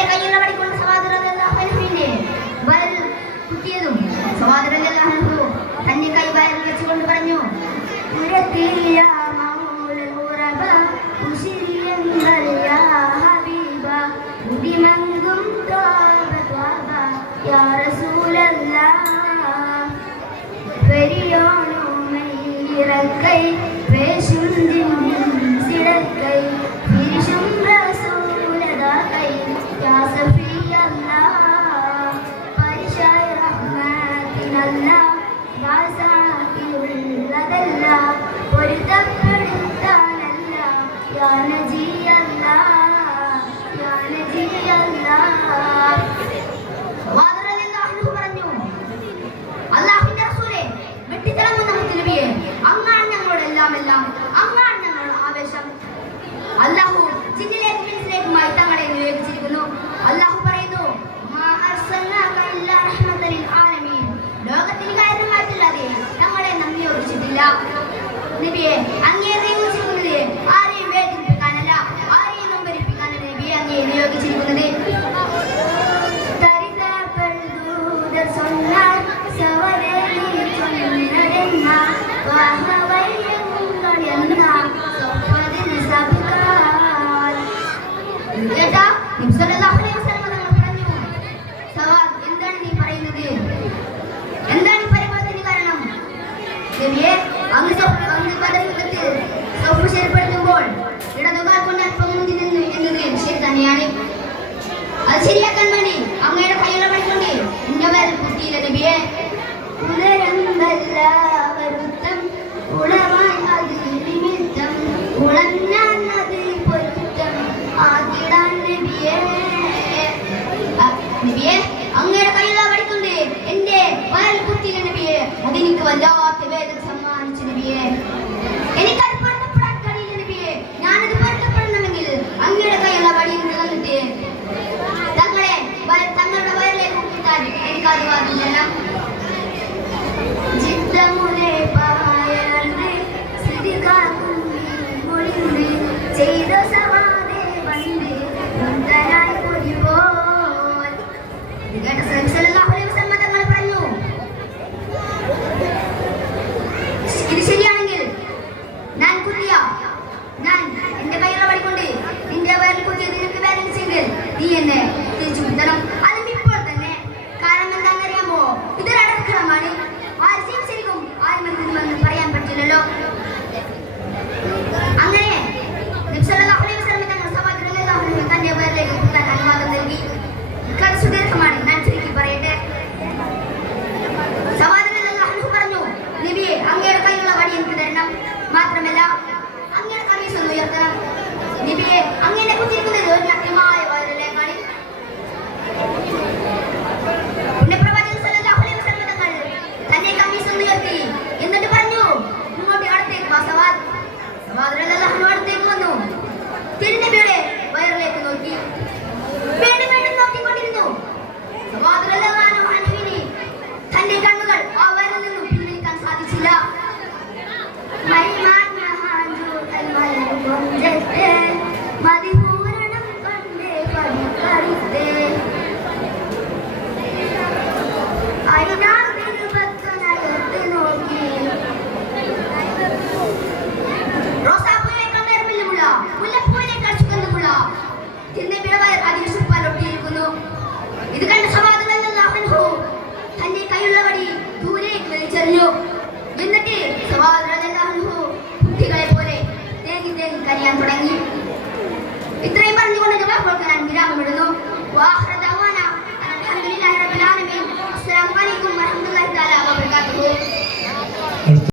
തന്റെ കയ്യിലുള്ള വടികൊണ്ട് സവാദ് റളിയല്ലാഹു അൻഹുവിന്റെ വയറിൽ കുത്തിയതും സവാദ് റളിയല്ലാഹു അൻഹു തന്റെ കൈ വയറിൽ വെച്ചുകൊണ്ട് പറഞ്ഞു, கை பேசுந்தின் சிடக்கை பிரிசும் ரசூலதா கை யா சஃபி அல்லாஹ் பரிஷாய் ரஹ்மத்தின் அல்லாஹ் வாசாகியுள்ளதல்ல പൊരുത്തപ്പെടുത്താനല്ല യാ നജി അല്ലാഹ് യാ നജി അല്ലാഹ്. പറഞ്ഞു, അല്ലാഹുവിന്റെ റസൂലേ, വെട്ടിത്തിളങ്ങുന്ന മുത്തുനബിയെ, അങ്ങാണ് ഞങ്ങളോടെല്ലാം എല്ലാം, അങ്ങാണ് ഞങ്ങളുടെ ആവേശം. അല്ലാഹു ജിന്നിലേക്കും ഇൻസിലേക്കുമായി തങ്ങളെ നിയോഗിച്ചിരിക്കുന്നു. അല്ലാഹു പറയുന്നു, ലോകത്തിന് കാരണമായിട്ടില്ലാതെ തങ്ങളെ നാം നിയോഗിച്ചിട്ടില്ല. നബിയെ, അങ്ങയെ നിയോഗിച്ചിരിക്കുന്നത് ആരെയും വേദനിപ്പിക്കാനല്ല, ആരെയും നമ്പരിപ്പിക്കാനല്ല നബിയെ അങ്ങയെ നിയോഗിച്ചിരിക്കുന്നത്. എന്താണ് നീ പറയുന്നത്? എന്താണ് ഈ പരിപാടിന് കാരണം? അങ്ങ് സൗഫ് ശരിപ്പെടുത്തുമ്പോൾ ഇടതുകാൽ കൊണ്ട് അല്പം മുന്തി നിന്നു എന്നത് ശരി തന്നെയാണ്. അത് ശരിയാക്കാൻ വേണ്ടി അങ്ങയുടെ കയ്യിലുള്ള വടികൊണ്ട് എന്റെ വയറിൽ കുത്തിയില്ല നബിയെ. അങ്ങയുടെ കയ്യിലുള്ള വടികൊണ്ട് എന്റെ വയറിൽ കുത്തിയില്ല നബിയെ. അതെനിക്ക് വല്ലാത്ത വേദന സമ്മാനിച്ചു നബിയെ. എനിക്കത് പൊരുത്തപ്പെടാൻ കഴിയില്ല നബിയെ. ഞാനത് പൊരുത്തപ്പെടണമെങ്കിൽ അങ്ങയുടെ കയ്യിലുള്ള വടിയിൽ നിന്നിട്ട് തങ്ങളുടെ വയറിലേക്ക് കുത്താൻ എനിക്ക് അറിവാതില്ല. പറഞ്ഞു, ഇത് ശരിയാണെങ്കിൽ ഞാൻ കുത്തിയ ഞാൻ എന്റെ കയ്യിലുള്ള വടികൊണ്ട് നിന്റെ വയറിൽ കുത്തിയത് നിനക്ക് വേദനിച്ചെങ്കിൽ നീ എന്നെ തിരിച്ചു കുത്തണം. അതും ഇപ്പോൾ തന്നെ. കാരണം എന്താണെന്നറിയാമോ? ഇതൊരു അടക്കളമാണ്. ആരും ശരിക്കും ആരും എന്തെന്ന് പറയാൻ പറ്റില്ലല്ലോ. അങ്ങനെ തന്റെ വയറിലേക്ക് കുത്താൻ അനുവാദം നൽകി. കഥ സുദീർഘമാണ്, ഞാൻ ചുരുക്കി പറയട്ടെ. പറഞ്ഞു, നബിയെ, അങ്ങയുടെ കയ്യിലുള്ള വടി എനിക്ക് തരണം. മാത്രമല്ല അങ്ങയുടെ കമീസ് ഒന്ന് ഉയർത്തണം. നബിയെ, അങ്ങനെ കുത്തിരിക്കുന്നത് ഒരു ശക്തമായ വയറിലേക്കാണ്. തന്നെ കമീസ് ഒന്ന് ഉയർത്തി എന്നിട്ട് പറഞ്ഞു, ഇങ്ങോട്ട് അടുത്തേക്ക് വാ സവാദ്. അടുത്തേക്ക് വന്നു. തിരുനബിയുടെ വയറിലേക്ക് നോക്കി. വീണ്ടും വീണ്ടും നോക്കിക്കൊണ്ടിരുന്നു. തന്റെ കണ്ണുകൾ ആ വയറിൽ നിന്നും പിൻവലിക്കാൻ സാധിച്ചില്ല. മതിപൂരണം കണ്ടേ പതിക്കരുത്തേ അയിനാത്തിരുപത്തനകത്ത് നോക്കി. റോസാപ്പൂവിനേക്കാൾ നേർമില്ലുമുള്ള മുല്ലപ്പൂവിനേക്കാൾ സുഗന്ധമുള്ള തിരുനബിയുടെ വയർ അതിവിശുപ്പാലൊട്ടിയിരിക്കുന്നു. ഇത് കണ്ട സവാദ് റളിയല്ലാഹു അൻഹു തന്റെ കയ്യിലുള്ള വടി ദൂരേക്ക് വലിച്ചെറിഞ്ഞു. എന്നിട്ട് സവാദ് റളിയല്ലാഹു അൻഹു കുട്ടികളെ പോലെ തേങ്ങി തേങ്ങി കരയാൻ തുടങ്ങി. ഇത്രയും പറഞ്ഞുകൊണ്ട് ഞാൻ വിരാമമിടുന്നു.